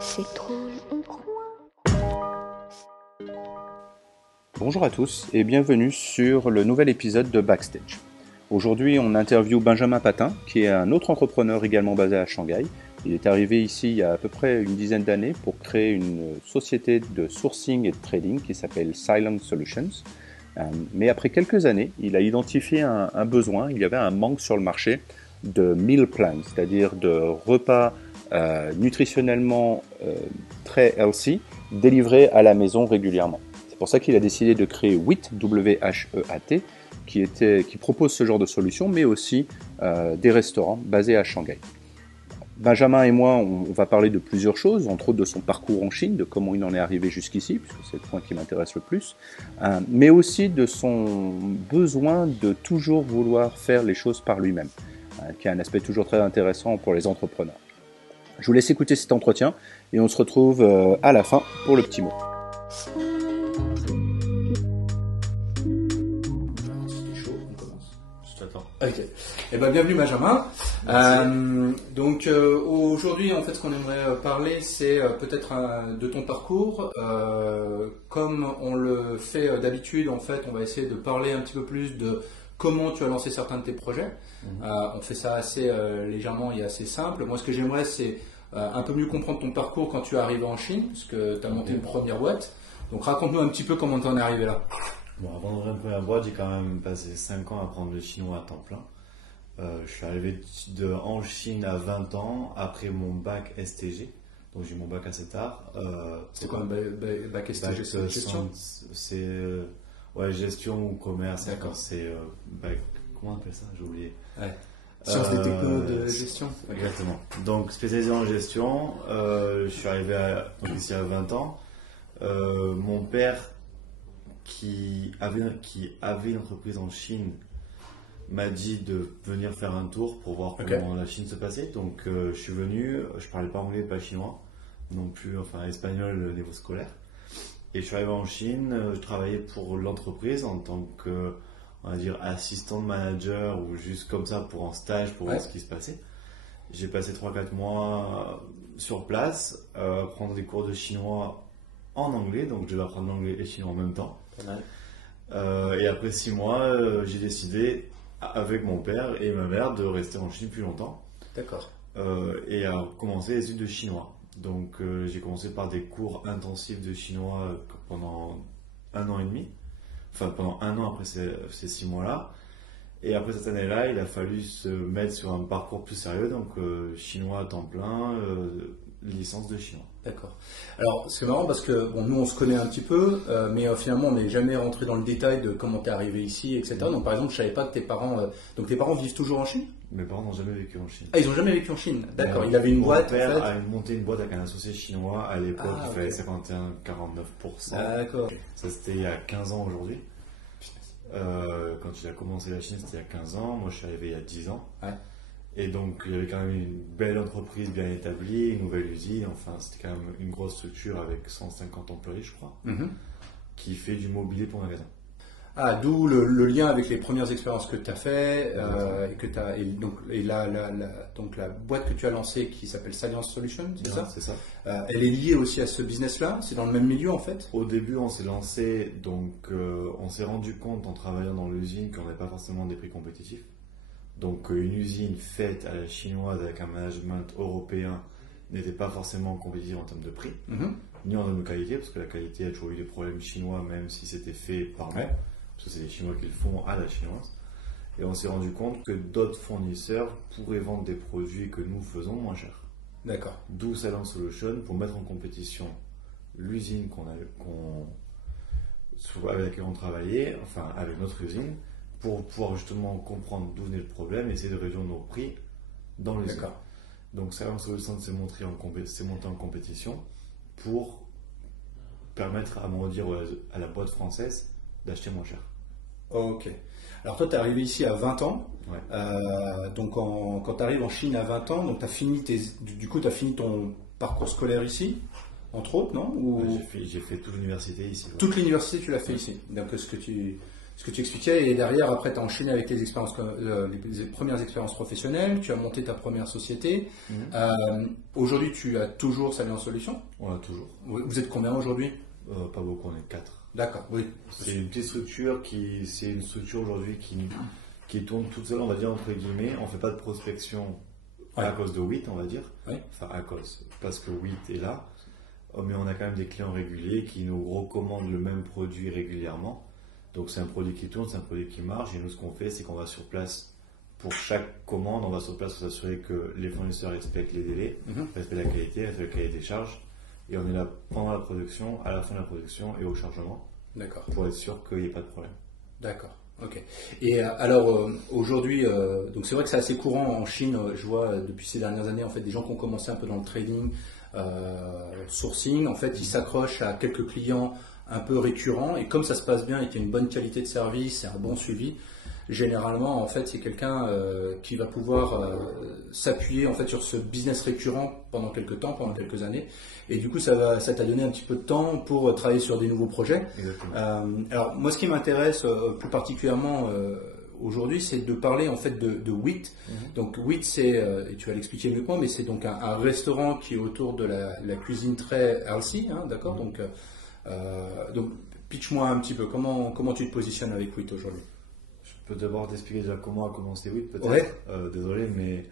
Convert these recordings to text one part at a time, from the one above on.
C'est drôle, on croit. Bonjour à tous et bienvenue sur le nouvel épisode de Backstage. Aujourd'hui, on interviewe Benjamin Patin, qui est un autre entrepreneur également basé à Shanghai. Il est arrivé ici il y a à peu près une dizaine d'années pour créer une société de sourcing et de trading qui s'appelle Silent Solutions. Mais après quelques années, il a identifié un besoin, il y avait un manque sur le marché de meal plans, c'est-à-dire de repas nutritionnellement très healthy, délivrés à la maison régulièrement. C'est pour ça qu'il a décidé de créer WHEAT, W-H-E-A-T, qui propose ce genre de solution, mais aussi des restaurants basés à Shanghai. Benjamin et moi, on va parler de plusieurs choses, entre autres de son parcours en Chine, de comment il en est arrivé jusqu'ici, puisque c'est le point qui m'intéresse le plus, mais aussi de son besoin de toujours vouloir faire les choses par lui-même, qui est un aspect toujours très intéressant pour les entrepreneurs. Je vous laisse écouter cet entretien et on se retrouve à la fin pour le petit mot. Ok. Eh ben, bienvenue Benjamin. Aujourd'hui, en fait, ce qu'on aimerait parler, c'est peut-être de ton parcours. Comme on le fait d'habitude, en fait, on va essayer de parler un petit peu plus de comment tu as lancé certains de tes projets. On fait ça assez légèrement et assez simple. Moi, ce que j'aimerais, c'est un peu mieux comprendre ton parcours quand tu es arrivé en Chine, parce que tu as monté une première boîte. Donc, raconte-nous un petit peu comment tu en es arrivé là. Bon, avant d'ouvrir une première boîte, j'ai quand même passé 5 ans à apprendre le chinois à temps plein. Je suis arrivé en Chine à 20 ans, après mon bac STG. Donc j'ai eu mon bac assez tard. C'est quoi un bac STG? C'est gestion? C'est gestion ou commerce. D'accord. C'est comment on appelle ça? J'ai oublié. Ouais. Sciences des technos de gestion. Exactement. Donc spécialisé en gestion, je suis arrivé ici à 20 ans. Mon père qui avait une entreprise en Chine m'a dit de venir faire un tour pour voir comment la Chine se passait. Donc je suis venu, je parlais pas anglais, pas chinois, non plus, enfin espagnol niveau scolaire. Et je suis arrivé en Chine, je travaillais pour l'entreprise en tant que, on va dire, assistant manager ou juste comme ça pour un stage pour voir ce qui se passait. J'ai passé 3-4 mois sur place, prendre des cours de chinois en anglais, donc je devais apprendre l'anglais et le chinois en même temps. Et après 6 mois, j'ai décidé avec mon père et ma mère de rester en Chine plus longtemps. D'accord. Et à commencer les études de chinois. Donc j'ai commencé par des cours intensifs de chinois pendant 1 an et demi. Enfin pendant 1 an après ces 6 mois-là. Et après cette année-là, il a fallu se mettre sur un parcours plus sérieux. Donc chinois à temps plein, licence de chinois. D'accord. Alors, c'est marrant parce que nous, on se connaît un petit peu, mais finalement, on n'est jamais rentré dans le détail de comment tu es arrivé ici, etc. Donc, par exemple, je savais pas que tes parents vivent toujours en Chine? Mes parents n'ont jamais vécu en Chine. Ah, ils n'ont jamais vécu en Chine. D'accord. Il avait une boîte. Mon père a monté une boîte avec un associé chinois à l'époque, il fallait 51-49%. D'accord. Ça, c'était il y a 15 ans aujourd'hui. Quand il a commencé la Chine, c'était il y a 15 ans. Moi, je suis arrivé il y a 10 ans. Ouais. Et donc, il y avait quand même une belle entreprise bien établie, une nouvelle usine. Enfin, c'était quand même une grosse structure avec 150 employés, je crois, qui fait du mobilier pour magasin. Ah, d'où le lien avec les premières expériences que tu as fait, donc la boîte que tu as lancée qui s'appelle Silent Solutions, c'est ça? C'est ça. Elle est liée aussi à ce business-là? C'est dans le même milieu en fait? Au début, on s'est lancé, donc on s'est rendu compte en travaillant dans l'usine qu'on n'avait pas forcément des prix compétitifs. Donc une usine faite à la chinoise avec un management européen n'était pas forcément compétitive en termes de prix, ni en termes de qualité, parce que la qualité a toujours eu des problèmes chinois, même si c'était fait par nous, parce que c'est les Chinois qui le font à la chinoise. Et on s'est rendu compte que d'autres fournisseurs pourraient vendre des produits que nous faisons moins cher. D'accord. D'où Silent Solution pour mettre en compétition l'usine avec laquelle on travaillait, enfin avec notre usine, pour pouvoir justement comprendre d'où venait le problème et essayer de réduire nos prix dans l'usine. D'accord. Donc Silent Solutions s'est monté en compétition pour permettre à la boîte française d'acheter moins cher. Ok. Alors toi, tu es arrivé ici à 20 ans. Ouais. Donc quand tu arrives en Chine à 20 ans, donc tu as fini ton parcours scolaire ici, entre autres, non? J'ai fait toute l'université ici. Toute l'université, tu l'as fait ici. Donc ce que tu expliquais, et derrière, après, tu as enchaîné avec tes expériences, les premières expériences professionnelles, tu as monté ta première société. Aujourd'hui, tu as toujours Salient Solutions? On a toujours. Vous êtes combien aujourd'hui? Pas beaucoup, on est 4. D'accord, oui. C'est une petite structure c'est une structure aujourd'hui qui tourne toute seule, on va dire, entre guillemets. On fait pas de prospection à cause de WIT, on va dire. Ouais. Enfin, parce que WIT est là. Mais on a quand même des clients réguliers qui nous recommandent le même produit régulièrement. Donc c'est un produit qui tourne, c'est un produit qui marche. Et nous, ce qu'on fait, c'est qu'on va sur place pour chaque commande. On va sur place pour s'assurer que les fournisseurs respectent les délais, respectent la qualité, respectent le cahier des charges. Et on est là pendant la production, à la fin de la production et au chargement. D'accord. Pour être sûr qu'il n'y ait pas de problème. D'accord. Ok. Et alors aujourd'hui, donc c'est vrai que c'est assez courant en Chine. Je vois depuis ces dernières années en fait des gens qui ont commencé un peu dans le trading, sourcing. En fait, ils s'accrochent à quelques clients un peu récurrents et comme ça se passe bien et qu'il y a une bonne qualité de service et un bon suivi, généralement en fait c'est quelqu'un qui va pouvoir s'appuyer en fait sur ce business récurrent pendant quelques temps, pendant quelques années. Et du coup, ça t'a donné un petit peu de temps pour travailler sur des nouveaux projets. Alors, moi, ce qui m'intéresse plus particulièrement aujourd'hui, c'est de parler en fait de WIT. Donc, WIT, c'est, et tu vas l'expliquer mieux que moi, mais c'est donc un restaurant qui est autour de la cuisine très healthy, hein, d'accord. Donc, pitch-moi un petit peu. Comment tu te positionnes avec WIT aujourd'hui? Je peux d'abord t'expliquer déjà comment a commencé WIT, peut-être. Ouais. Désolé, mais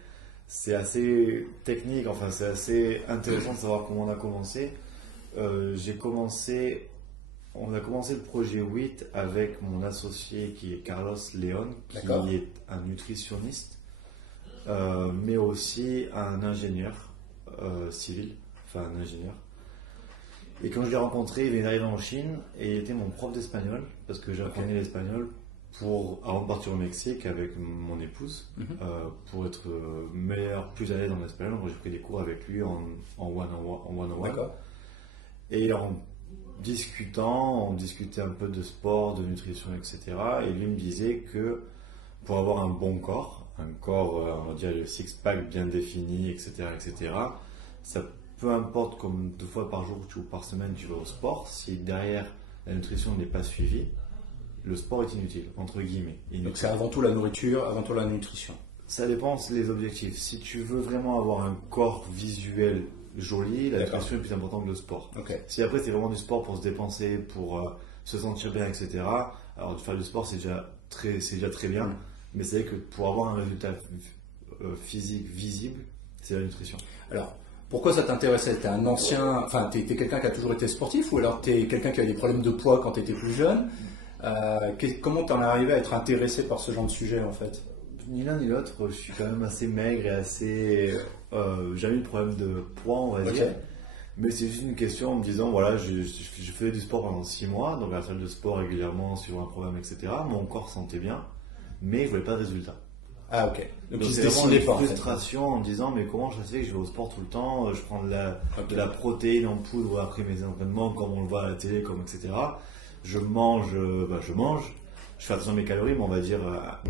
c'est assez technique, enfin c'est assez intéressant de savoir comment on a commencé. On a commencé le projet WIT avec mon associé qui est Carlos Leon, qui est un nutritionniste, mais aussi un ingénieur civil, enfin un ingénieur. Et quand je l'ai rencontré, il venait d'arriver en Chine et il était mon prof d'espagnol, parce que j'apprenais l'espagnol avant de partir au Mexique avec mon épouse, pour être plus à l'aise dans l'espagnol. J'ai pris des cours avec lui en one-on-one. Et en discutant, on discutait un peu de sport, de nutrition, etc. Et lui me disait que pour avoir un bon corps, on va dire le six-pack bien défini, etc., ça peu importe comme 2 fois par jour ou par semaine tu vas au sport, si derrière la nutrition n'est pas suivie, le sport est inutile, entre guillemets. Donc c'est avant tout la nourriture, avant tout la nutrition. Ça dépend des objectifs. Si tu veux vraiment avoir un corps visuel joli, la nutrition est plus importante que le sport. Si après c'est vraiment du sport pour se dépenser, pour se sentir bien, etc. Alors de faire du sport c'est déjà très bien, mais c'est vrai que pour avoir un résultat physique visible, c'est la nutrition. Alors pourquoi ça t'intéressait? T'es un ancien, enfin t'es quelqu'un qui a toujours été sportif ou alors t'es quelqu'un qui a des problèmes de poids quand t'étais plus jeune? Comment t'en es arrivé à être intéressé par ce genre de sujet en fait? Ni l'un ni l'autre, je suis quand même assez maigre et assez... jamais eu de problème de poids, on va dire. Mais c'est juste une question en me disant, voilà, je faisais du sport pendant 6 mois, donc à la salle de sport régulièrement, sur un programme, etc. Mon corps sentait bien, mais je voulais pas de résultat. Ah ok. Donc c'est vraiment une frustration en me disant, mais comment je sais que je vais au sport tout le temps, je prends de la protéine en poudre après mes entraînements, comme on le voit à la télé, etc. Je mange, je fais attention à mes calories, mais on va dire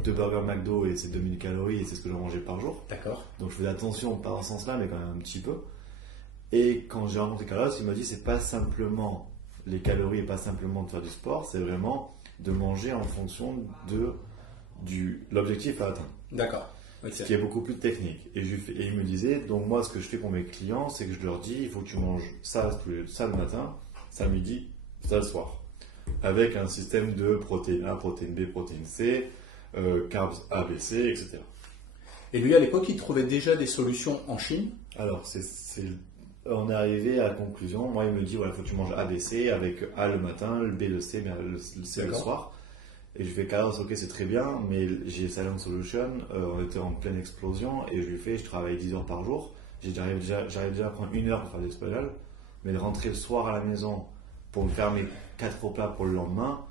2 burgers McDo et c'est 2000 calories et c'est ce que je mangeais par jour. D'accord. Donc je faisais attention, pas dans ce sens-là, mais quand même un petit peu. Et quand j'ai rencontré Carlos, il m'a dit c'est pas simplement les calories et pas simplement de faire du sport, c'est vraiment de manger en fonction de l'objectif à atteindre. D'accord. Ce qui est beaucoup plus technique. Et il me disait, donc moi ce que je fais pour mes clients, c'est que je leur dis il faut que tu manges ça le matin, ça le midi, ça le soir. Avec un système de protéines A, protéine B, protéine C, carbs A, B, C, etc. Et lui, à l'époque, il trouvait déjà des solutions en Chine? Alors, on est arrivé à la conclusion. Moi, il me dit, il faut que tu manges A, B, C, avec A le matin, le B, le C, mais le C le soir. Et je fais Carlos, ok, c'est très bien, mais j'ai Salient Solution, on était en pleine explosion, et je travaille 10 heures par jour. J'arrive déjà à prendre 1 heure pour faire de l'espagnol, mais de rentrer le soir à la maison pour me faire mes 4 replats pour le lendemain,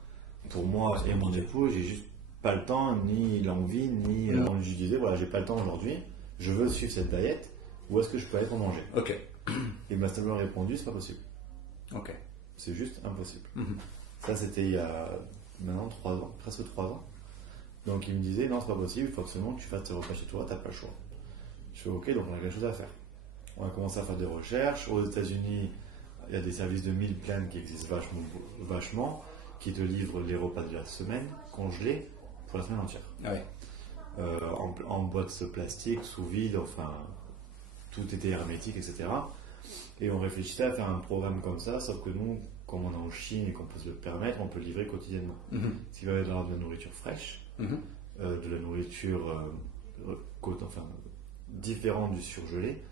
pour moi et mon époux, j'ai juste pas le temps, ni l'envie, ni on lui disait, voilà, j'ai pas le temps aujourd'hui, je veux suivre cette diète, où est-ce que je peux aller pour manger? Ok. Il m'a simplement répondu, c'est pas possible. Ok. C'est juste impossible. Ça, c'était il y a maintenant 3 ans, presque 3 ans. Donc il me disait, non, c'est pas possible, il faut absolument que tu fasses tes repas chez toi, t'as pas le choix. Je fais, ok, donc on a quelque chose à faire. On a commencé à faire des recherches. Aux États-Unis, il y a des services de meal plan qui existent vachement, qui te livre les repas de la semaine congelés pour la semaine entière. Ah ouais. En boîte plastique, sous vide, enfin, tout était hermétique, etc. Et on réfléchissait à faire un programme comme ça, sauf que nous, comme on est en Chine et qu'on peut se le permettre, on peut le livrer quotidiennement. Ce qui va être de la nourriture fraîche, de la nourriture différente du surgelé,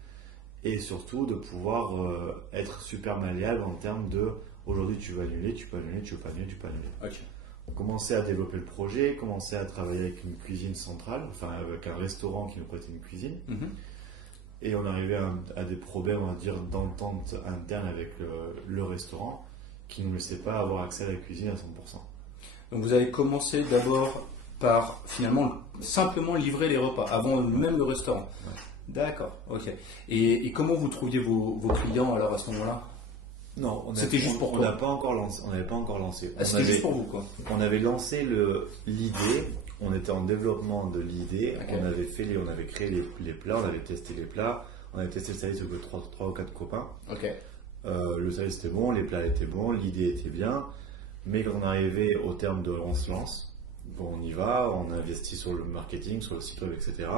et surtout de pouvoir être super malléable en termes de aujourd'hui tu vas annuler, tu peux annuler, tu peux pas annuler, tu peux annuler. Ok. On commençait à développer le projet, commençait à travailler avec une cuisine centrale, enfin avec un restaurant qui nous prêtait une cuisine. Et on arrivait à des problèmes, on va dire, d'entente interne avec le restaurant qui ne nous laissait pas avoir accès à la cuisine à 100%. Donc vous avez commencé d'abord par finalement simplement livrer les repas avant même le restaurant. Ouais. D'accord, ok. Et comment vous trouviez vos clients alors à ce moment-là? Non, c'était juste pour on toi. n'avait pas encore lancé. Ah, c'était juste pour vous quoi. On avait lancé l'idée, on était en développement de l'idée, Okay. on avait créé les plats, on avait testé les plats, on avait testé le service avec 3 ou 4 copains. Ok. Le service était bon, les plats étaient bons, l'idée était bien, mais quand on arrivait au terme de on se lance, bon, on y va, on investit sur le marketing, sur le site web, etc.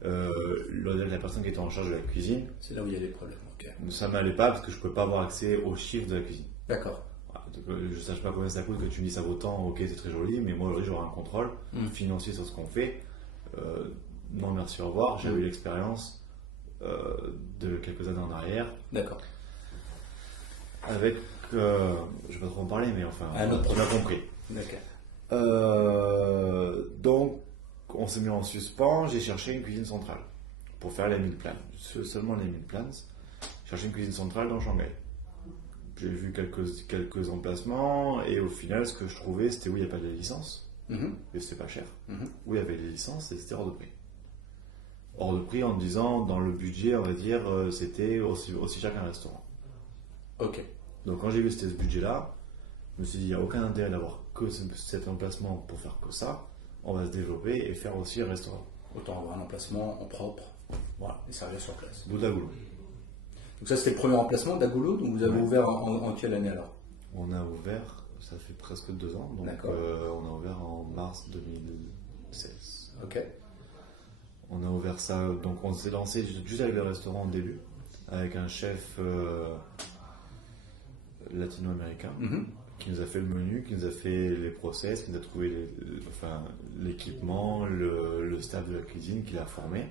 La personne qui était en charge de la cuisine, C'est là où il y a des problèmes. Ok. ça m'allait pas parce que je ne pouvais pas avoir accès aux chiffres de la cuisine. D'accord. Voilà, donc, je ne sache pas combien ça coûte, que tu me dis ça vaut tant, ok c'est très joli, mais moi aujourd'hui j'aurai un contrôle financier sur ce qu'on fait. Non merci, au revoir, j'ai eu l'expérience de quelques années en arrière D'accord. avec, je ne vais pas trop en parler, mais enfin, Un autre on a compris. D'accord. Donc on s'est mis en suspens, j'ai cherché une cuisine centrale pour faire les 1000 plans, seulement les 1000 plans. J'ai cherché une cuisine centrale dans Shanghai. J'ai vu quelques emplacements et au final ce que je trouvais c'était où il n'y a pas de licence et c'était pas cher, où il y avait les licences et c'était hors de prix. Hors de prix en disant dans le budget on va dire c'était aussi cher qu'un restaurant. Ok. Donc quand j'ai vu c'était ce budget là, je me suis dit il n'y a aucun intérêt d'avoir que cet emplacement pour faire que ça, on va se développer et faire aussi un restaurant. Autant avoir un emplacement en propre, voilà, et servir sur place. Boudagoulou. Donc ça c'était le premier emplacement d'Agoulo, donc vous avez ouvert en quelle année alors? On a ouvert, ça fait presque 2 ans, donc D'accord. on a ouvert en mars 2016. Ok. On a ouvert ça, donc on s'est lancé juste avec le restaurant au début, avec un chef latino-américain qui nous a fait le menu, qui nous a fait les process, qui nous a trouvé l'équipement, le staff de la cuisine, qui l'a formé.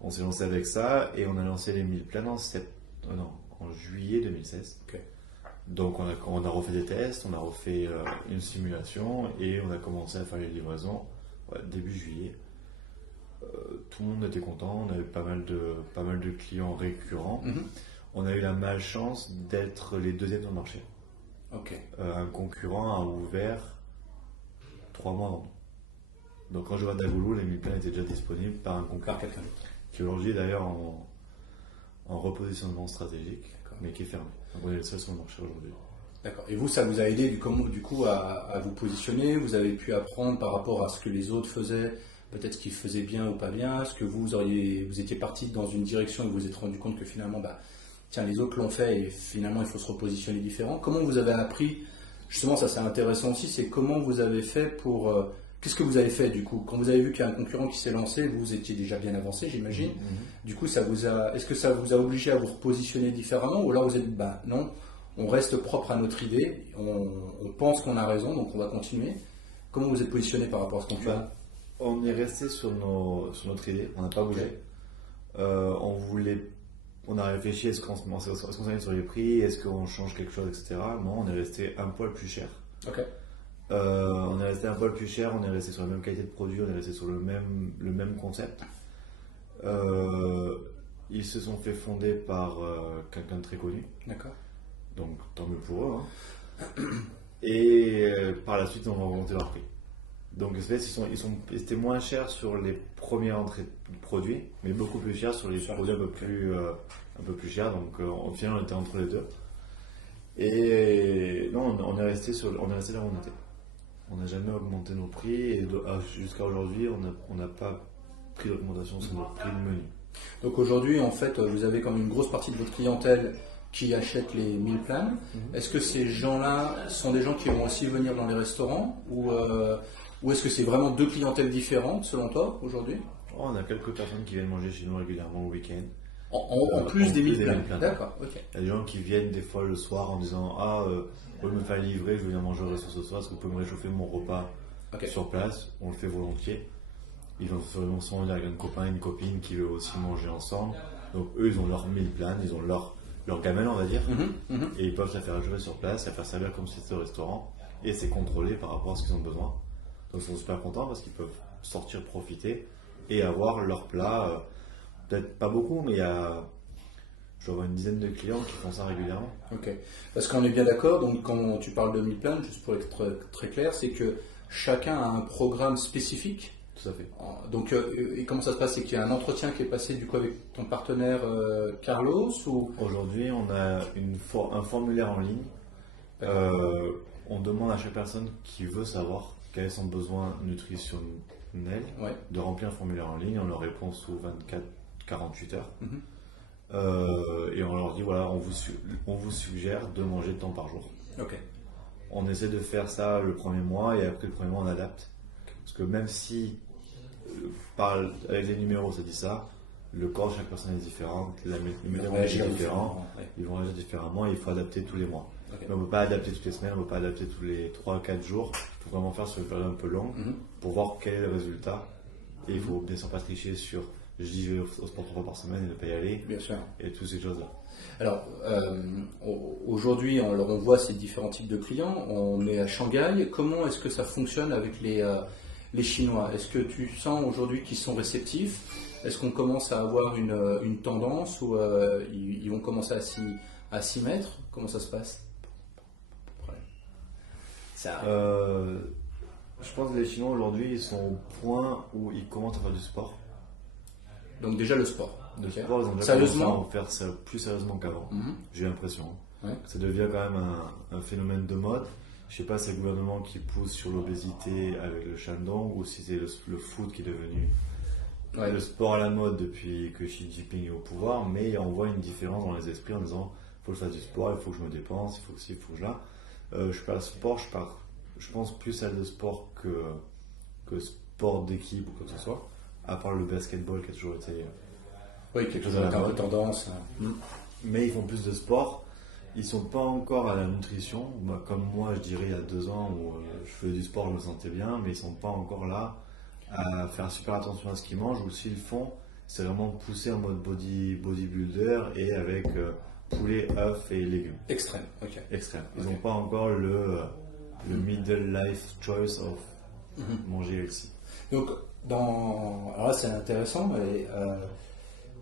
On s'est lancé avec ça et on a lancé les 1000 plans en juillet 2016. Ok. Donc on a refait des tests, on a refait une simulation et on a commencé à faire les livraisons début juillet. Tout le monde était content, on avait pas mal de clients récurrents. On a eu la malchance d'être les deuxièmes sur le marché. Ok. Un concurrent a ouvert 3 mois avant nous. Donc quand je vois Dagoulou, les 1000 plans étaient déjà disponibles par un concurrent. Par quelqu'un d'autre. Qui aujourd'hui est d'ailleurs en repositionnement stratégique, mais qui est fermé. Donc on est le seul sur le marché aujourd'hui. D'accord. Et vous, ça vous a aidé du coup à vous positionner? Vous avez pu apprendre par rapport à ce que les autres faisaient, peut-être ce qu'ils faisaient bien ou pas bien? Est-ce que vous étiez parti dans une direction et vous vous êtes rendu compte que finalement, tiens, les autres l'ont fait et finalement il faut se repositionner différent? Comment vous avez appris? Justement, ça c'est intéressant aussi, c'est comment vous avez fait pour... Qu'est-ce que vous avez fait du coup? Quand vous avez vu qu'il y a un concurrent qui s'est lancé, vous étiez déjà bien avancé, j'imagine. Du coup, est-ce que ça vous a obligé à vous repositionner différemment? Ou alors vous êtes dit, non, on reste propre à notre idée, on pense qu'on a raison, donc on va continuer. Comment vous êtes positionné par rapport à ce concurrent? On est resté sur notre idée, on n'a pas bougé. On a réfléchi, est-ce qu'on s'aligne sur les prix, est-ce qu'on change quelque chose, etc. Non, on est resté un poil plus cher. Ok. On est resté un poil plus cher, on est resté sur la même qualité de produit, on est resté sur le même concept. Ils se sont fait fonder par quelqu'un de très connu. D'accord. Donc tant mieux pour eux. Et par la suite, on va augmenter leur prix. Donc c'était moins cher sur les premières entrées de produits, mais beaucoup plus cher sur les produits un peu plus chers. Donc au final, on était entre les deux. Et non, on est resté là où on était. On n'a jamais augmenté nos prix et jusqu'à aujourd'hui, on n'a pas pris d'augmentation sur notre prix de menu. Donc aujourd'hui, en fait, vous avez comme une grosse partie de votre clientèle qui achètent les meal plans. Est-ce que ces gens-là sont des gens qui vont aussi venir dans les restaurants ou est-ce que c'est vraiment deux clientèles différentes selon toi aujourd'hui? On a quelques personnes qui viennent manger chez nous régulièrement le week-end. En plus des meal plans. plans. D'accord, ok. Il y a des gens qui viennent des fois le soir en disant vous pouvez me faire livrer, je vais venir manger au resto ce soir, est-ce que vous pouvez me réchauffer mon repas sur place? On le fait volontiers. Ils vont souvent venir avec un copain, une copine qui veut aussi manger ensemble. Donc eux, ils ont leur meal plan, ils ont leur gamelle, on va dire, et ils peuvent se faire réchauffer sur place, se faire servir comme si c'était au restaurant, et c'est contrôlé par rapport à ce qu'ils ont besoin. Donc ils sont super contents parce qu'ils peuvent sortir, profiter et avoir leur plat. Peut-être pas beaucoup, mais je dois avoir une dizaine de clients qui font ça régulièrement. Ok, parce qu'on est bien d'accord, donc quand tu parles de meal plan, juste pour être très clair, c'est que chacun a un programme spécifique. Tout à fait. Donc, et comment ça se passe? C'est qu'il y a un entretien qui est passé du coup avec ton partenaire Carlos ou... Aujourd'hui, on a un formulaire en ligne. On demande à chaque personne qui veut savoir quel est son besoin nutritionnel de remplir un formulaire en ligne. On leur répond sous 24-48 heures. Et on leur dit voilà, on vous suggère de manger tant par jour. Ok. On essaie de faire ça le premier mois et après le premier mois on adapte. Parce que même si avec les numéros ça dit ça, le corps de chaque personne est différent, la méthodologie est différente, ils vont réagir différemment et il faut adapter tous les mois. Okay. Mais on ne peut pas adapter toutes les semaines, on ne peut pas adapter tous les 3-4 jours, il faut vraiment faire sur une période un peu longue pour voir quel est le résultat. Et il faut bien sûr pas tricher sur je dis je vais au sport 3 fois par semaine et ne pas y aller. Bien sûr. Et toutes ces choses-là. Alors, aujourd'hui, on voit ces différents types de clients. On est à Shanghai. Comment est-ce que ça fonctionne avec les Chinois? Est-ce que tu sens aujourd'hui qu'ils sont réceptifs? Est-ce qu'on commence à avoir une tendance où ils vont commencer à s'y mettre? Comment ça se passe? Je pense que les Chinois aujourd'hui, ils sont au point où ils commencent à faire du sport. Donc déjà le sport. Le sport, ils ont déjà sérieusement commencé à en faire ça plus sérieusement qu'avant. J'ai l'impression. Ouais. Ça devient quand même un phénomène de mode. Je sais pas si c'est le gouvernement qui pousse sur l'obésité avec le Shandong ou si c'est le foot qui est devenu le sport à la mode depuis que Xi Jinping est au pouvoir, mais on voit une différence dans les esprits en disant il faut que je fasse du sport, il faut que je me dépense, il faut que ci, il faut que je là. Je parle sport, je pense plus à le sport que sport d'équipe ou quoi que ce soit, à part le basketball qui a toujours été quelque chose à la tendance. Mais ils font plus de sport. Ils sont pas encore à la nutrition, comme moi je dirais il y a 2 ans où je faisais du sport, je me sentais bien, mais ils sont pas encore là à faire super attention à ce qu'ils mangent, ou s'ils le font, c'est vraiment poussé en mode bodybuilder et avec poulet, œufs et légumes. Extrême, ok. Extrême. Ils n'ont pas encore le middle life choice of manger healthy. Donc, alors là c'est intéressant,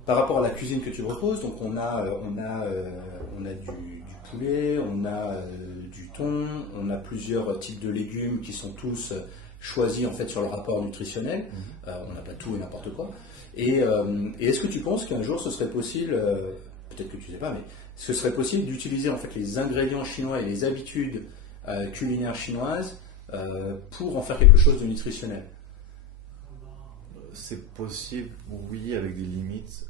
par rapport à la cuisine que tu proposes, donc on a du poulet, on a du thon, on a plusieurs types de légumes qui sont tous choisis en fait sur le rapport nutritionnel. On n'a pas tout et n'importe quoi. Et est-ce que tu penses qu'un jour ce serait possible, peut-être que tu sais pas, mais est-ce que ce serait possible d'utiliser en fait les ingrédients chinois et les habitudes culinaires chinoises pour en faire quelque chose de nutritionnel? C'est possible, oui, avec des limites.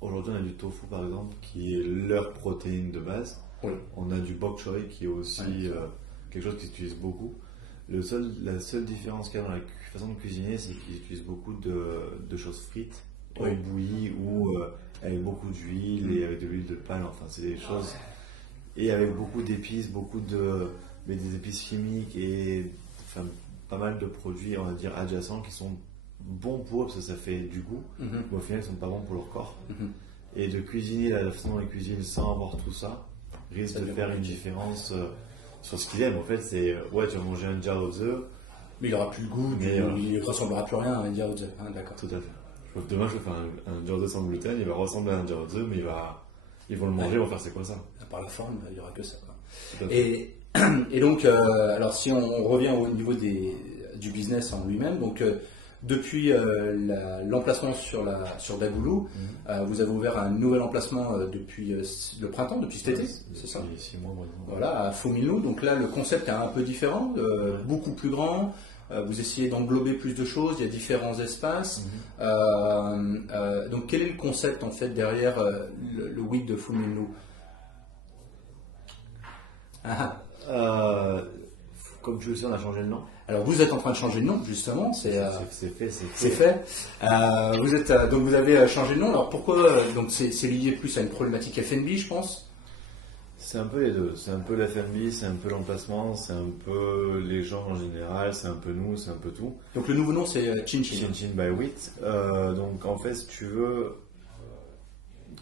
Aujourd'hui, on a du tofu, par exemple, qui est leur protéine de base. Oui. On a du bok choy, qui est aussi quelque chose qu'ils utilisent beaucoup. La seule différence qu'il y a dans la façon de cuisiner, c'est qu'ils utilisent beaucoup de choses frites, bouillies ou avec beaucoup d'huile et avec de l'huile de palme. Enfin, c'est des choses. Et avec beaucoup d'épices, mais des épices chimiques et pas mal de produits, on va dire, adjacents qui sont bons pour eux parce que ça fait du goût, mais au final ils sont pas bons pour leur corps. Et de cuisiner la façon dont ils cuisinent sans avoir tout ça risque de faire une différence sur ce qu'ils aiment. En fait, c'est tu vas manger un jiaozi, mais il n'aura plus le goût, il ne ressemblera plus rien à un jiaozi. D'accord. Tout à fait. Demain je vais faire un jiaozi sans gluten, il va ressembler à un jiaozi, mais ils vont le manger, ils vont faire c'est quoi ça? Par la forme, il n'y aura que ça. Et donc, alors si on revient au niveau du business en lui-même, donc depuis l'emplacement sur Dagoulou, vous avez ouvert un nouvel emplacement depuis le printemps, depuis cet été, c'est ça? 6 mois, voilà, à Fumilou. Donc là, le concept est un peu différent, beaucoup plus grand. Vous essayez d'englober plus de choses, il y a différents espaces. Donc quel est le concept en fait derrière le WIC de Fumilou? Ah. Comme tu le sais, on a changé le nom. Alors vous êtes en train de changer de nom justement, C'est fait, c'est fait. Vous êtes donc vous avez changé de nom. Alors pourquoi donc c'est lié plus à une problématique F&B, je pense. C'est un peu les deux. C'est un peu l'F&B, c'est un peu l'emplacement, c'est un peu les gens en général, c'est un peu nous, c'est un peu tout. Donc le nouveau nom c'est Chin Chin. Chin Chin by Wheat. Donc en fait, si tu veux,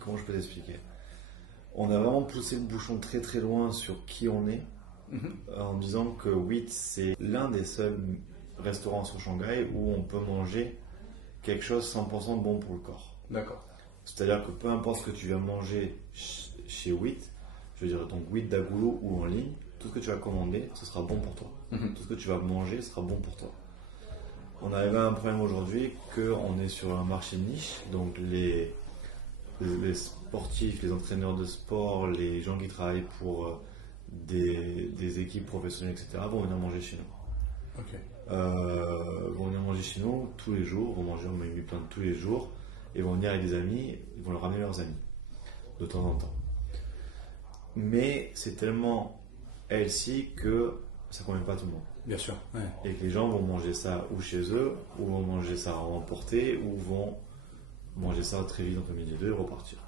comment je peux t'expliquer? On a vraiment poussé le bouchon très très loin sur qui on est, en disant que Wheat c'est l'un des seuls restaurants sur Shanghai où on peut manger quelque chose 100% bon pour le corps. D'accord. C'est-à-dire que peu importe ce que tu viens manger chez Wheat, je veux dire donc Wheat d'Agulu ou en ligne, tout ce que tu vas commander, ce sera bon pour toi. Tout ce que tu vas manger sera bon pour toi. On arrive à un problème aujourd'hui qu'on est sur un marché niche, donc les sportifs, les entraîneurs de sport, les gens qui travaillent pour des équipes professionnelles, etc. vont venir manger chez nous. Ok. Vont venir manger chez nous tous les jours, vont manger au menu plein tous les jours, et vont venir avec des amis, ils vont leur ramener leurs amis, de temps en temps. Mais c'est tellement healthy que ça ne convient pas à tout le monde. Bien sûr. Ouais. Et que les gens vont manger ça ou chez eux, ou vont manger ça à emporter, ou vont manger ça très vite entre midi et deux et repartir.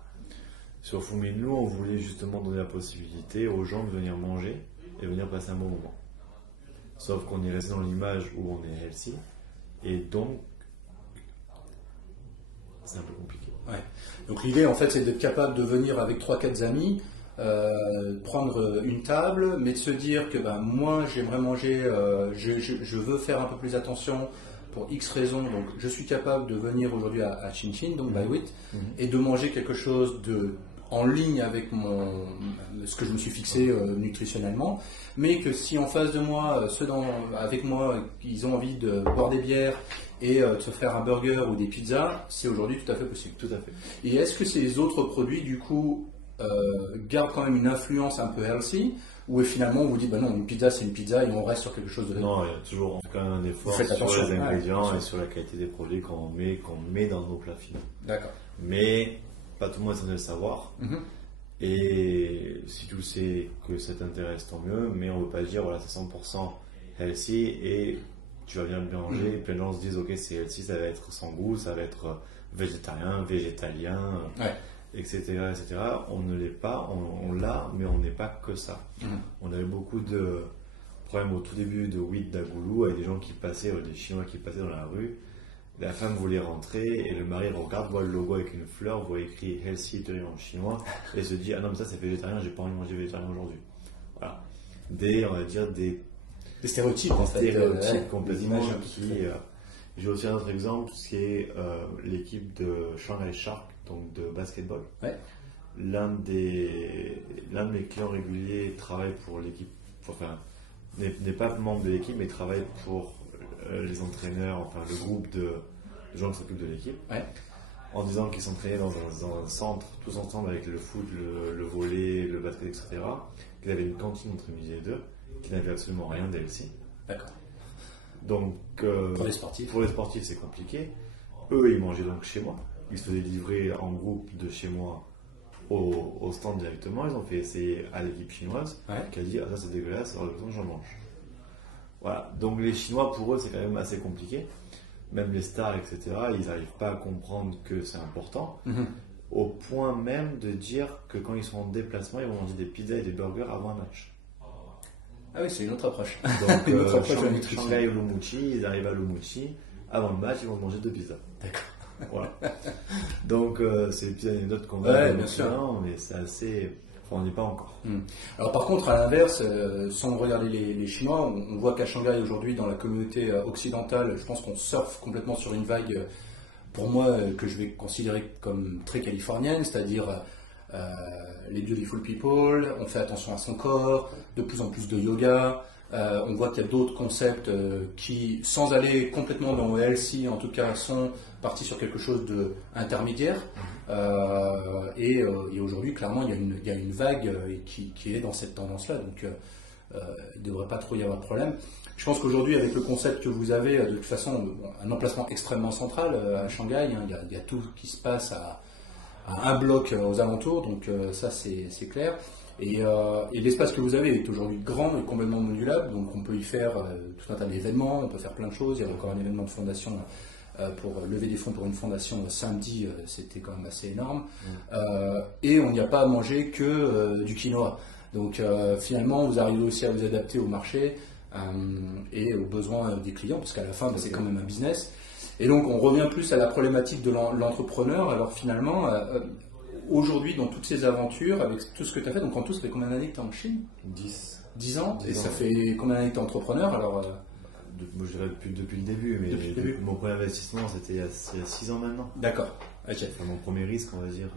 Sur Fuminu, on voulait justement donner la possibilité aux gens de venir manger et venir passer un bon moment. Sauf qu'on est resté dans l'image où on est healthy, et donc c'est un peu compliqué. Ouais. Donc l'idée en fait c'est d'être capable de venir avec 3-4 amis, prendre une table, mais de se dire que moi j'aimerais manger, je veux faire un peu plus attention pour X raisons, donc je suis capable de venir aujourd'hui à Chin Chin, donc by Wheat, et de manger quelque chose en ligne avec ce que je me suis fixé nutritionnellement, mais que si en face de moi, avec moi, ils ont envie de boire des bières et de se faire un burger ou des pizzas, c'est aujourd'hui tout à fait possible. Tout à fait. Et est-ce que ces autres produits, du coup, gardent quand même une influence un peu healthy, ou finalement on vous dit non, une pizza c'est une pizza et on reste sur quelque chose de... Non, il y a toujours on fait quand même un effort sur les ingrédients et sur la qualité des produits qu'on met dans nos plats finaux. D'accord. Mais pas tout le monde est censé le savoir. Et si tu sais que ça t'intéresse, tant mieux, mais on ne veut pas dire voilà, c'est 100% healthy et tu vas bien le manger. Plein de gens se disent ok, c'est healthy, ça va être sans goût, ça va être végétarien, végétalien, etc., etc. On ne l'est pas, on l'a, mais on n'est pas que ça. On avait beaucoup de problèmes au tout début de Wheat d'Agulu avec des gens qui passaient, des Chinois qui passaient dans la rue. La femme voulait rentrer et le mari regarde, voit le logo avec une fleur, voit écrit Healthy Eatery en chinois et se dit ah non mais ça c'est végétarien, j'ai pas envie de manger végétarien aujourd'hui. Voilà. On va dire des stéréotypes en fait. Stéréotypes complètement j'ai aussi un autre exemple, c'est l'équipe de Shanghai Shark, donc de basketball. Ouais. L'un de mes clients réguliers travaille pour l'équipe, n'est pas membre de l'équipe mais travaille pour les entraîneurs, enfin le groupe de gens qui s'occupent de l'équipe, en disant qu'ils s'entraînaient dans un centre, tous ensemble avec le foot, le volley, le basket, etc. Qu'il avait une cantine entre midi et deux, qui n'avait absolument rien d'healthy. D'accord. Donc pour les sportifs, c'est compliqué. Eux, ils mangeaient donc chez moi. Ils se faisaient livrer en groupe de chez moi au stand directement. Ils ont fait essayer à l'équipe chinoise, qui a dit ah ça c'est dégueulasse, alors que j'en mange. Voilà, donc les Chinois, pour eux, c'est quand même assez compliqué. Même les stars, etc., ils n'arrivent pas à comprendre que c'est important, au point même de dire que quand ils sont en déplacement, ils vont manger des pizzas et des burgers avant un match. Ah oui, c'est une autre approche. Donc, Shanghai ou Lumuchi, ils arrivent à Lumuchi, avant le match, ils vont manger 2 pizzas. D'accord. Voilà. Donc, c'est des petites anecdotes qu'on a, bien sûr. mais c'est assez... on n'y est pas encore. Alors par contre, à l'inverse, sans regarder les Chinois, on voit qu'à Shanghai aujourd'hui, dans la communauté occidentale, je pense qu'on surfe complètement sur une vague, pour moi, que je vais considérer comme très californienne, c'est-à-dire les beautiful people, on fait attention à son corps, de plus en plus de yoga, on voit qu'il y a d'autres concepts qui, sans aller complètement dans le healthy, en tout cas, sont partis sur quelque chose d'intermédiaire. Et aujourd'hui, clairement, il y a une vague qui est dans cette tendance-là, donc il ne devrait pas trop y avoir de problème. Je pense qu'aujourd'hui, avec le concept que vous avez, de toute façon, un emplacement extrêmement central à Shanghai, il y a tout qui se passe à un bloc aux alentours, donc ça c'est clair. Et l'espace que vous avez est aujourd'hui grand et complètement modulable, donc on peut y faire tout un tas d'événements, on peut faire plein de choses. Il y a encore un événement de fondation pour lever des fonds pour une fondation samedi, c'était quand même assez énorme. Et on n'y a pas à manger que du quinoa. Donc finalement, vous arrivez aussi à vous adapter au marché et aux besoins des clients, parce qu'à la fin, c'est quand même un business. Et donc on revient plus à la problématique de l'entrepreneur. Alors finalement, aujourd'hui, dans toutes ces aventures, avec tout ce que tu as fait, donc en tout, ça fait combien d'années que tu es en Chine? 10 ans. Et ça fait combien d'années que tu es entrepreneur? Alors, moi, je dirais depuis le début, mais depuis le début. Mon premier investissement, c'était il y a 6 ans maintenant. D'accord. Ok. Enfin, mon premier risque, on va dire,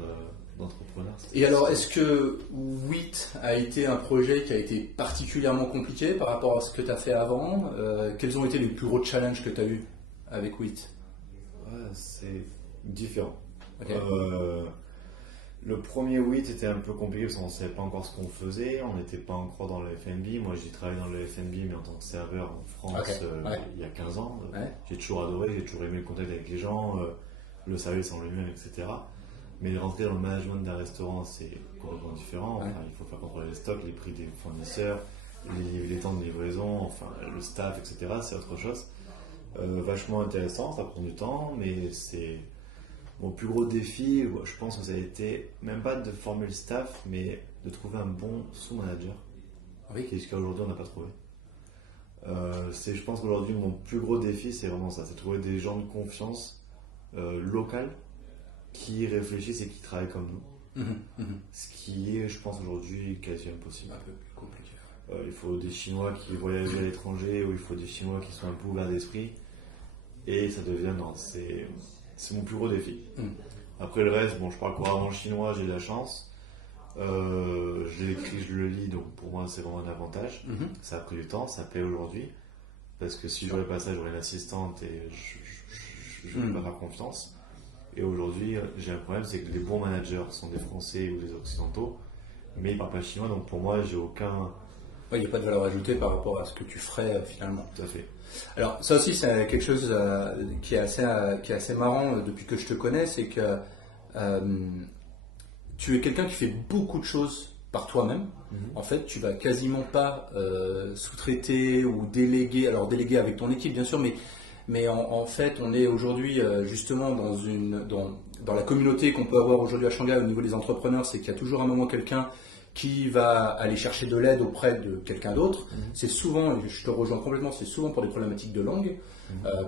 d'entrepreneur. Et alors, est-ce que WIT a été un projet qui a été particulièrement compliqué par rapport à ce que tu as fait avant? Quels ont été les plus gros challenges que tu as eu avec WIT? Ouais, c'est différent. Okay. Le premier WIT était un peu compliqué parce qu'on ne savait pas encore ce qu'on faisait, on n'était pas encore dans le FNB. Moi, j'ai travaillé dans le FNB, mais en tant que serveur en France il y a 15 ans. J'ai toujours adoré, j'ai toujours aimé le contact avec les gens, le service en lui-même, etc. Mais rentrer dans le management d'un restaurant, c'est complètement différent. Enfin, il faut faire contrôler les stocks, les prix des fournisseurs, les temps de livraison, enfin, le staff, etc. C'est autre chose. Vachement intéressant, ça prend du temps, mais c'est... Mon plus gros défi, je pense que ça a été, même pas de former le staff, mais de trouver un bon sous-manager, qui jusqu'à aujourd'hui on n'a pas trouvé. Je pense qu'aujourd'hui mon plus gros défi c'est vraiment ça, c'est trouver des gens de confiance locales qui réfléchissent et qui travaillent comme nous. Ce qui est, je pense aujourd'hui, quasi impossible. Un peu plus compliqué. Il faut des Chinois qui voyagent à l'étranger, ou il faut des Chinois qui sont un peu ouverts d'esprit, et ça devient, non, c'est mon plus gros défi. Après le reste, je parle couramment chinois, j'ai de la chance. Je l'écris, je le lis, donc pour moi c'est vraiment un avantage. Ça a pris du temps, ça paye aujourd'hui. Parce que si j'aurais pas ça, j'aurais une assistante et je ne vais pas faire confiance. Et aujourd'hui, j'ai un problème, c'est que les bons managers sont des Français ou des Occidentaux, mais ils ne parlent pas chinois, donc pour moi j'ai aucun... Il n'y a pas de valeur ajoutée par rapport à ce que tu ferais finalement. Tout à fait. Alors ça aussi c'est quelque chose qui est assez marrant depuis que je te connais, c'est que tu es quelqu'un qui fait beaucoup de choses par toi-même. En fait, tu vas quasiment pas sous-traiter ou déléguer, alors déléguer avec ton équipe bien sûr, mais en fait on est aujourd'hui justement dans la communauté qu'on peut avoir aujourd'hui à Shanghai au niveau des entrepreneurs, c'est qu'il y a toujours un moment quelqu'un qui va aller chercher de l'aide auprès de quelqu'un d'autre. C'est souvent, et je te rejoins complètement, c'est souvent pour des problématiques de langue,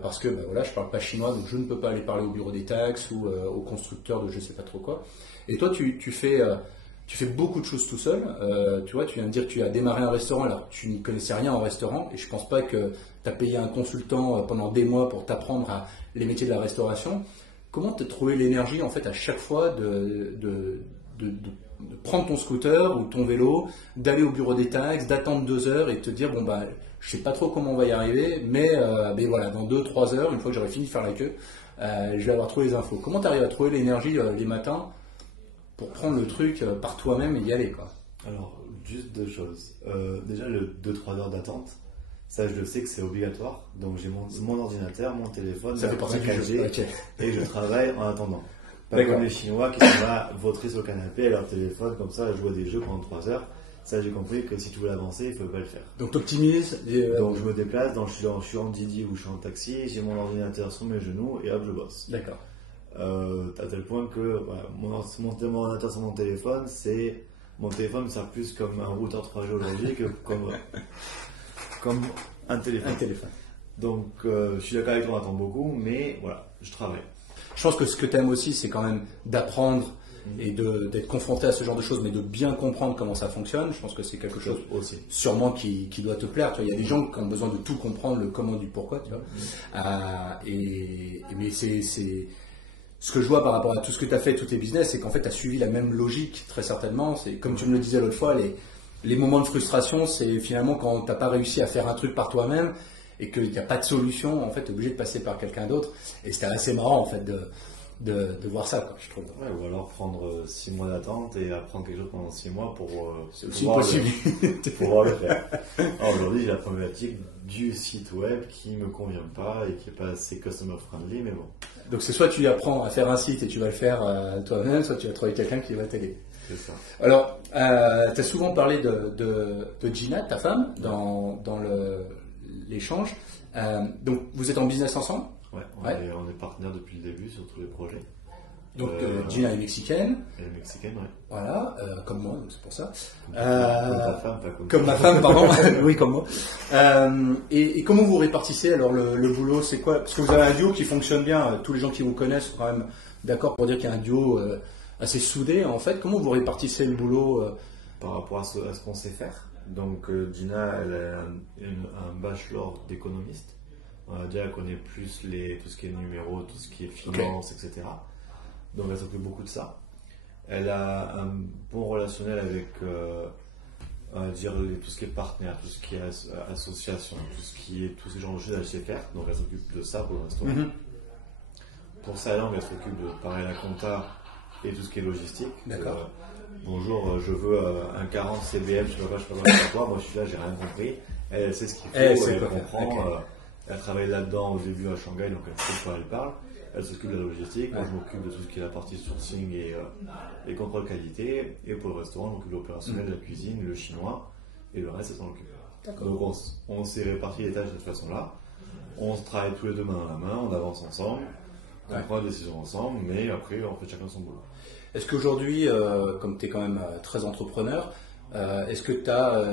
parce que je parle pas chinois, donc je ne peux pas aller parler au bureau des taxes ou au constructeur de je sais pas trop quoi. Et toi, tu fais beaucoup de choses tout seul. Tu vois, tu viens de dire que tu as démarré un restaurant, alors tu n'y connaissais rien en restaurant, et je pense pas que tu as payé un consultant pendant des mois pour t'apprendre les métiers de la restauration. Comment tu as trouvé l'énergie en fait à chaque fois de prendre ton scooter ou ton vélo, d'aller au bureau des taxes, d'attendre 2 heures et de te dire je sais pas trop comment on va y arriver, mais voilà, dans 2-3 heures, une fois que j'aurai fini de faire la queue, je vais avoir trouvé les infos. Comment tu arrives à trouver l'énergie les matins pour prendre le truc par toi-même et y aller, quoi? Alors, juste 2 choses. Déjà, le 2-3 heures d'attente, ça je le sais que c'est obligatoire. Donc j'ai mon ordinateur, mon téléphone, ça fait partie du jeu. Okay. Et je travaille en attendant. Pas comme les Chinois qui sont là, vautrés sur le canapé, à leur téléphone, comme ça, à jouer à des jeux pendant 3 heures. Ça, j'ai compris que si tu veux l'avancer, il ne faut pas le faire. Donc, tu optimises. Donc, je me déplace, je suis en Didi ou je suis en taxi, j'ai mon ordinateur sur mes genoux et hop, je bosse. D'accord. À tel point que mon ordinateur sur mon téléphone, mon téléphone me sert plus comme un routeur 3G aujourd'hui que comme un téléphone. Donc, je suis d'accord avec toi, on attend beaucoup, mais voilà, je travaille. Je pense que ce que tu aimes aussi, c'est quand même d'apprendre et d'être confronté à ce genre de choses, mais de bien comprendre comment ça fonctionne. Je pense que c'est quelque chose aussi sûrement qui doit te plaire. Tu vois, il y a des gens qui ont besoin de tout comprendre, le comment du pourquoi. Tu vois. Mais c'est ce que je vois par rapport à tout ce que tu as fait, tous tes business, c'est qu'en fait, tu as suivi la même logique, très certainement. C'est comme tu me le disais l'autre fois, les moments de frustration, c'est finalement quand tu n'as pas réussi à faire un truc par toi-même et qu'il n'y a pas de solution, en fait, tu es obligé de passer par quelqu'un d'autre. Et c'était assez marrant, en fait, de voir ça, quoi, je trouve. Ouais, ou alors prendre 6 mois d'attente et apprendre quelque chose pendant 6 mois pour pouvoir le faire. Alors, aujourd'hui, j'ai la problématique du site web qui ne me convient pas et qui n'est pas assez customer friendly, mais bon. Donc c'est soit tu apprends à faire un site et tu vas le faire toi-même, soit tu vas trouver quelqu'un qui va t'aider. C'est ça. Alors, tu as souvent parlé de Gina, ta femme, dans l'échange. Donc, vous êtes en business ensemble? Ouais, on est partenaires depuis le début sur tous les projets. Donc, Gina est mexicaine. Elle est mexicaine, ouais. Voilà, comme moi, donc c'est pour ça. Comme ta femme, pas Comme ma femme, pardon. Oui, comme moi. Et comment vous répartissez alors le boulot? C'est quoi? Parce que vous avez un duo qui fonctionne bien. Tous les gens qui vous connaissent sont quand même d'accord pour dire qu'il y a un duo assez soudé. En fait, comment vous répartissez le boulot? Par rapport à ce qu'on sait faire. Donc, Gina, elle a un bachelor d'économiste. On va dire qu'elle connaît plus tout ce qui est numéros, tout ce qui est finance, etc. Donc elle s'occupe beaucoup de ça. Elle a un bon relationnel avec on va dire, tout ce qui est partenaire, tout ce qui est association, tous ces genres de choses, elle sait faire. Donc elle s'occupe de ça pour le restaurant. Pour sa langue, elle s'occupe de pareil la compta et tout ce qui est logistique. D'accord. Bonjour, je veux un 40 CBM, je sais pas quoi, moi je suis là, j'ai rien compris. Elle sait ce qu'il faut, elle comprend. Okay. Elle travaille là-dedans au début à Shanghai, donc elle sait de quoi elle parle. Elle s'occupe de la logistique, moi je m'occupe de tout ce qui est la partie sourcing et contrôle qualité. Et pour le restaurant, je m'occupe de l'opérationnel, de la cuisine, le chinois, et le reste, elle s'en occupe. Donc on s'est réparti les tâches de cette façon-là. On se travaille tous les deux main dans la main, on avance ensemble, on prend des décisions ensemble, mais après on fait chacun son boulot. Est-ce qu'aujourd'hui, comme tu es quand même très entrepreneur, est-ce que tu as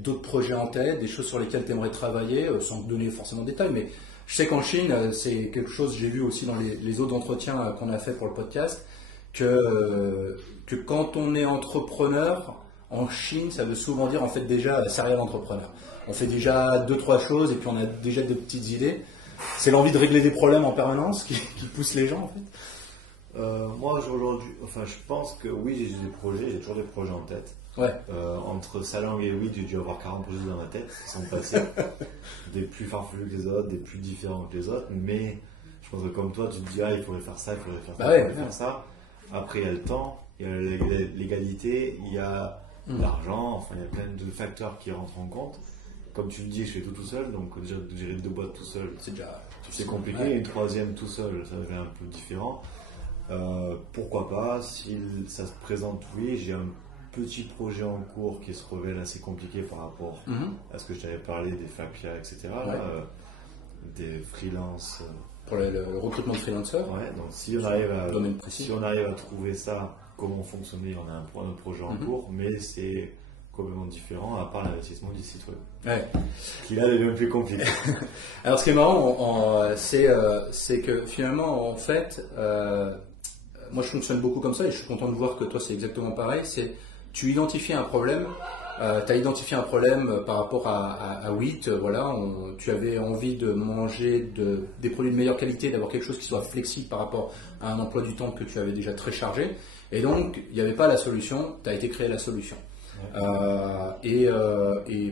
d'autres projets en tête, des choses sur lesquelles tu aimerais travailler, sans te donner forcément de détails, mais je sais qu'en Chine, c'est quelque chose, j'ai vu aussi dans les autres entretiens qu'on a fait pour le podcast, que quand on est entrepreneur, en Chine, ça veut souvent dire en fait déjà serial entrepreneur. On fait déjà 2-3 choses et puis on a déjà des petites idées. C'est l'envie de régler des problèmes en permanence qui pousse les gens en fait. Moi aujourd'hui, je pense que oui, j'ai toujours des projets en tête. Ouais. Entre sa langue et oui, j'ai dû avoir 40 projets dans ma tête, sans passer. Des plus farfelus que les autres, des plus différents que les autres, mais je pense que comme toi, tu te dis, il faudrait faire ça, il faudrait faire ça, il faudrait faire ça. Après, il y a le temps, il y a l'égalité, il y a l'argent, il y a plein de facteurs qui rentrent en compte. Comme tu le dis, je fais tout seul, donc déjà de gérer 2 boîtes tout seul, c'est compliqué. Ouais. Une 3e tout seul, ça devient un peu différent. Pourquoi pas, si ça se présente, oui, j'ai un petit projet en cours qui se révèle assez compliqué par rapport à ce que je t'avais parlé des FAPIA, etc. Ouais. Là, des freelances. Pour le recrutement de freelancers. Ouais, donc si on arrive à trouver ça, comment fonctionner, on a un projet en cours, mais c'est complètement différent à part l'investissement du site web. Ouais. Qui là devient plus compliqué. Alors ce qui est marrant, c'est que finalement, en fait, moi je fonctionne beaucoup comme ça et je suis content de voir que toi c'est exactement pareil. Tu identifies un problème, tu as identifié un problème par rapport à wheat, voilà, tu avais envie de manger des produits de meilleure qualité, d'avoir quelque chose qui soit flexible par rapport à un emploi du temps que tu avais déjà très chargé, et donc il n'y avait pas la solution, tu as été créé la solution. Et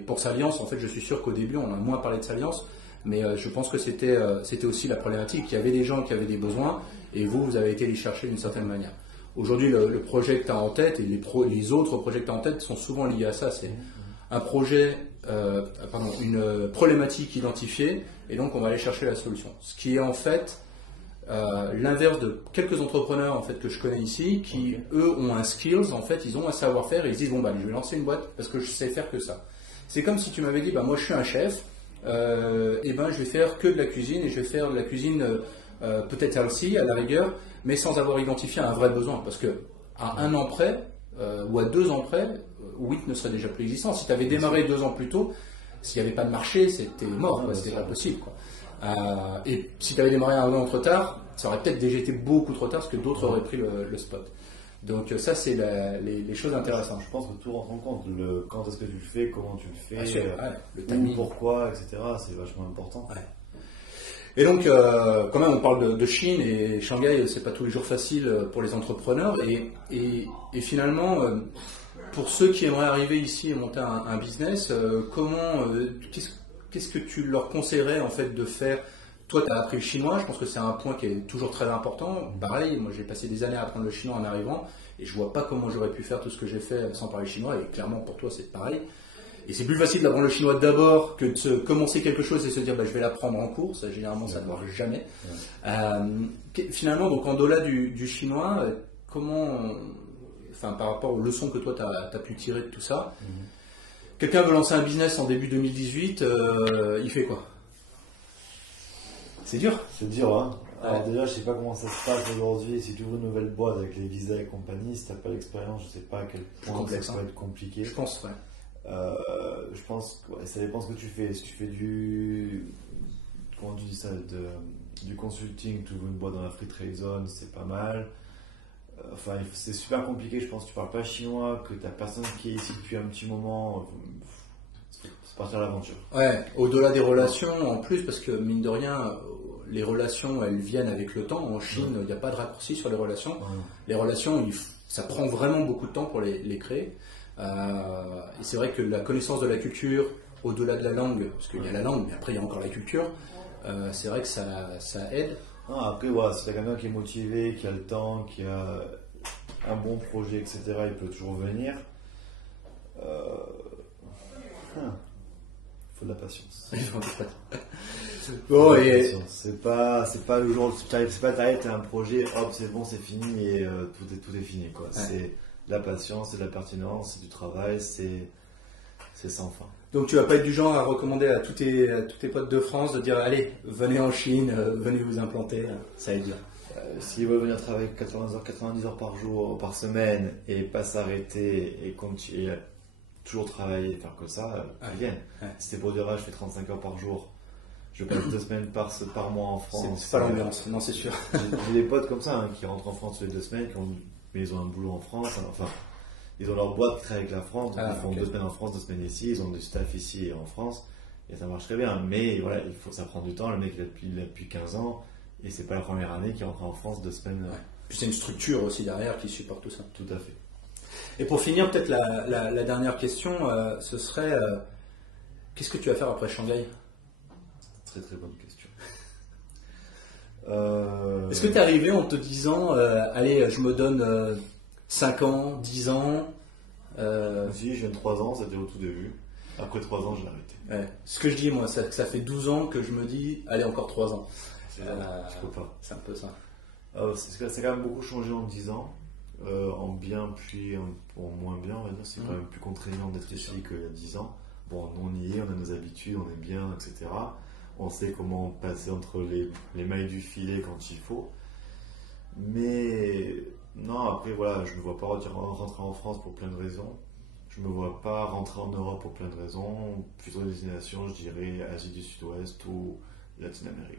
pour Salience, en fait, je suis sûr qu'au début, on a moins parlé de Salience, mais je pense que c'était aussi la problématique. Il y avait des gens qui avaient des besoins, et vous avez été les chercher d'une certaine manière. Aujourd'hui, le projet que tu as en tête et les autres projets que tu as en tête sont souvent liés à ça. C'est un projet, une problématique identifiée, et donc on va aller chercher la solution. Ce qui est en fait l'inverse de quelques entrepreneurs en fait que je connais ici, qui eux ont un skills, en fait, ils ont un savoir-faire et ils se disent je vais lancer une boîte parce que je sais faire que ça. C'est comme si tu m'avais dit moi je suis un chef, je vais faire que de la cuisine et je vais faire de la cuisine peut-être healthy à la rigueur, mais sans avoir identifié un vrai besoin, parce que à 1 an près ou à 2 ans près, WIT ne serait déjà plus existant. Si tu avais démarré 2 ans plus tôt, s'il n'y avait pas de marché, c'était mort, c'était pas possible, quoi. Et si tu avais démarré 1 an trop tard, ça aurait peut-être déjà été beaucoup trop tard, parce que d'autres auraient pris le spot. Donc ça, c'est les choses intéressantes. Je pense que tout rentre en compte. Quand est-ce que tu le fais, comment tu le fais, le timing, pourquoi, etc. C'est vachement important. Ouais. Et donc, quand même, on parle de Chine, et Shanghai, c'est pas tous les jours facile pour les entrepreneurs. Et finalement, pour ceux qui aimeraient arriver ici et monter un business, qu'est-ce que tu leur conseillerais en fait de faire? Toi, tu as appris le chinois, je pense que c'est un point qui est toujours très important. Pareil, moi j'ai passé des années à apprendre le chinois en arrivant, et je vois pas comment j'aurais pu faire tout ce que j'ai fait sans parler chinois, et clairement pour toi c'est pareil. Et c'est plus facile d'apprendre le chinois d'abord que de commencer quelque chose et se dire je vais l'apprendre en cours, ça généralement ça ne marche jamais. Ouais. Finalement, donc en delà du chinois, par rapport aux leçons que toi tu as pu tirer de tout ça. Quelqu'un veut lancer un business en début 2018, il fait quoi? C'est dur. C'est dur, hein. Alors Ouais. déjà, je sais pas comment ça se passe aujourd'hui. Si tu ouvres une nouvelle boîte avec les visas et compagnie, si t'as pas l'expérience, je sais pas à quel point complexe, ça peut hein. être compliqué. Je pense, ouais. Je pense que ça dépend ce que tu fais. Si tu fais comment tu dis ça, du consulting, tu ouvres une boîte dans la free trade zone, c'est pas mal. Enfin, c'est super compliqué, je pense. Tu parles pas chinois, que t'as personne qui est ici depuis un petit moment. C'est partir à l'aventure. Ouais, au-delà des relations, en plus, parce que mine de rien, les relations, elles viennent avec le temps. En Chine, il n'y a pas de raccourci sur les relations. Les relations, ça prend vraiment beaucoup de temps pour les créer. Et c'est vrai que la connaissance de la culture, au-delà de la langue, parce qu'il y a la langue, mais après il y a encore la culture, c'est vrai que ça aide. Après, voilà, si t'as quelqu'un qui est motivé, qui a le temps, qui a un bon projet, etc., il peut toujours venir. Il faut de la patience. Bon, Faut de la et patience. C'est pas le jour, c'est pas t'arrives, t'as un projet, hop, c'est bon, c'est fini et tout est fini, quoi. C'est de la patience, c'est de la pertinence, c'est du travail, c'est sans fin. donc tu vas pas être du genre à recommander à tous tes potes de France de dire allez, venez en Chine, venez vous implanter, ça aide bien. S'ils veulent venir travailler 80 heures, 90 heures par jour, par semaine et pas s'arrêter et continuer, toujours travailler, faire que ça, ils viennent. Ouais. Si c'est pour dire je fais 35 heures par jour, je passe 2 semaines par mois en France. C'est pas l'ambiance, non c'est sûr. J'ai des potes comme ça hein, qui rentrent en France tous les 2 semaines, mais ils ont un boulot en France. Enfin, ils ont leur boîte créée avec la France, donc ils font 2 semaines en France, 2 semaines ici, ils ont du staff ici et en France, et ça marche très bien. Mais voilà, ça prend du temps. Le mec il a depuis 15 ans, et c'est pas la première année qu'il rentre en France 2 semaines. Ouais. Puis c'est une structure aussi derrière qui supporte tout ça. Tout à fait. Et pour finir, peut-être la dernière question, ce serait qu'est-ce que tu vas faire après Shanghai? Très très bonne question. Est-ce que tu es arrivé en te disant allez, je me donne 5 ans, 10 ans Si, je viens de 3 ans, c'était au tout début. Après 3 ans, j'ai arrêté. ouais. Ce que je dis, moi, ça fait 12 ans que je me dis allez, encore 3 ans. Je peux pas. C'est un peu ça. C'est quand même beaucoup changé en 10 ans. En bien, puis en moins bien, on va dire. C'est quand même plus contraignant d'être ici qu'il y a 10 ans. Bon, on y est, on a nos habitudes, on est bien, etc. On sait comment passer entre les mailles du filet quand il faut. Mais non, après, voilà, je ne me vois pas rentrer en France pour plein de raisons. Je ne me vois pas rentrer en Europe pour plein de raisons. Plutôt des destinations, je dirais Asie du Sud-Ouest ou Latine-Amérique.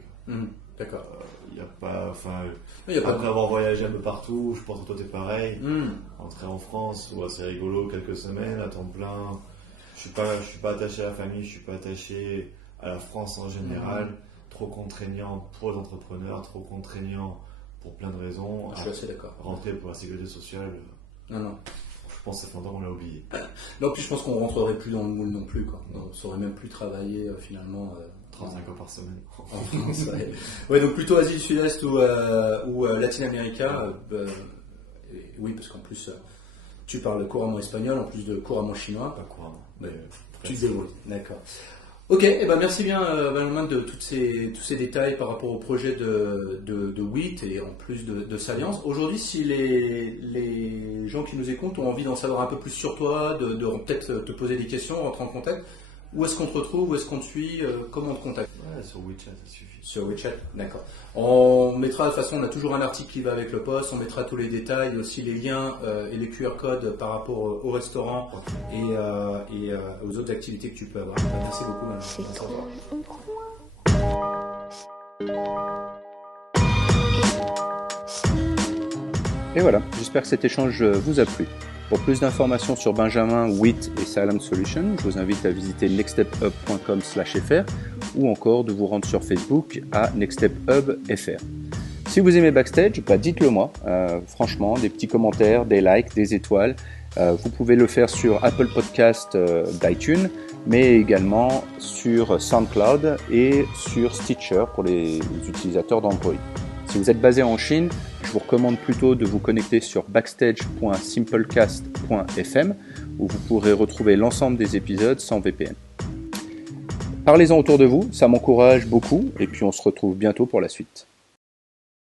D'accord. Il n'y a pas. Enfin, Il y a pas après avoir voyagé un peu partout, je pense que toi t'es pareil. Hmm. Rentrer en France, ouais, c'est rigolo, quelques semaines à temps plein. Je suis pas attaché à la famille, je suis pas attaché à la France en général. Trop contraignant pour les entrepreneurs, trop contraignant pour plein de raisons. Je suis assez d'accord. Rentrer pour la sécurité sociale, Non. je pense que ça fait longtemps qu'on l'a oublié. Non, puis je pense qu'on rentrerait plus dans le moule non plus, quoi. On saurait même plus travailler finalement. 35 heures par semaine. En France, ouais, donc plutôt Asie du Sud-Est ou Latine-América. Oui, parce qu'en plus, tu parles couramment espagnol, en plus de couramment chinois. Pas couramment. Tu te débrouilles, d'accord. Ok, et ben merci bien Benjamin de tous ces détails par rapport au projet de WIT et en plus de Salience. Aujourd'hui, si les gens qui nous écoutent ont envie d'en savoir un peu plus sur toi, de peut-être te poser des questions, rentrer en contact, où est-ce qu'on te retrouve, où est-ce qu'on te suit, comment on te contacte? Ouais, sur WeChat, ça suffit. Sur WeChat, d'accord. On mettra, de toute façon, on a toujours un article qui va avec le post, on mettra tous les détails, aussi les liens et les QR codes par rapport au restaurant et aux autres activités que tu peux avoir. Merci beaucoup, Benjamin. C'est Merci. trop on croit. Et voilà, j'espère que cet échange vous a plu. Pour plus d'informations sur Benjamin, WIT et Salem Solutions, je vous invite à visiter nextstephub.com/fr ou encore de vous rendre sur Facebook à nextstephub.fr. Si vous aimez Backstage, dites-le moi. Franchement, des petits commentaires, des likes, des étoiles. Vous pouvez le faire sur Apple Podcast d'iTunes, mais également sur SoundCloud et sur Stitcher pour les utilisateurs d'Android. Si vous êtes basé en Chine, je vous recommande plutôt de vous connecter sur backstage.simplecast.fm où vous pourrez retrouver l'ensemble des épisodes sans VPN. Parlez-en autour de vous, ça m'encourage beaucoup et puis on se retrouve bientôt pour la suite.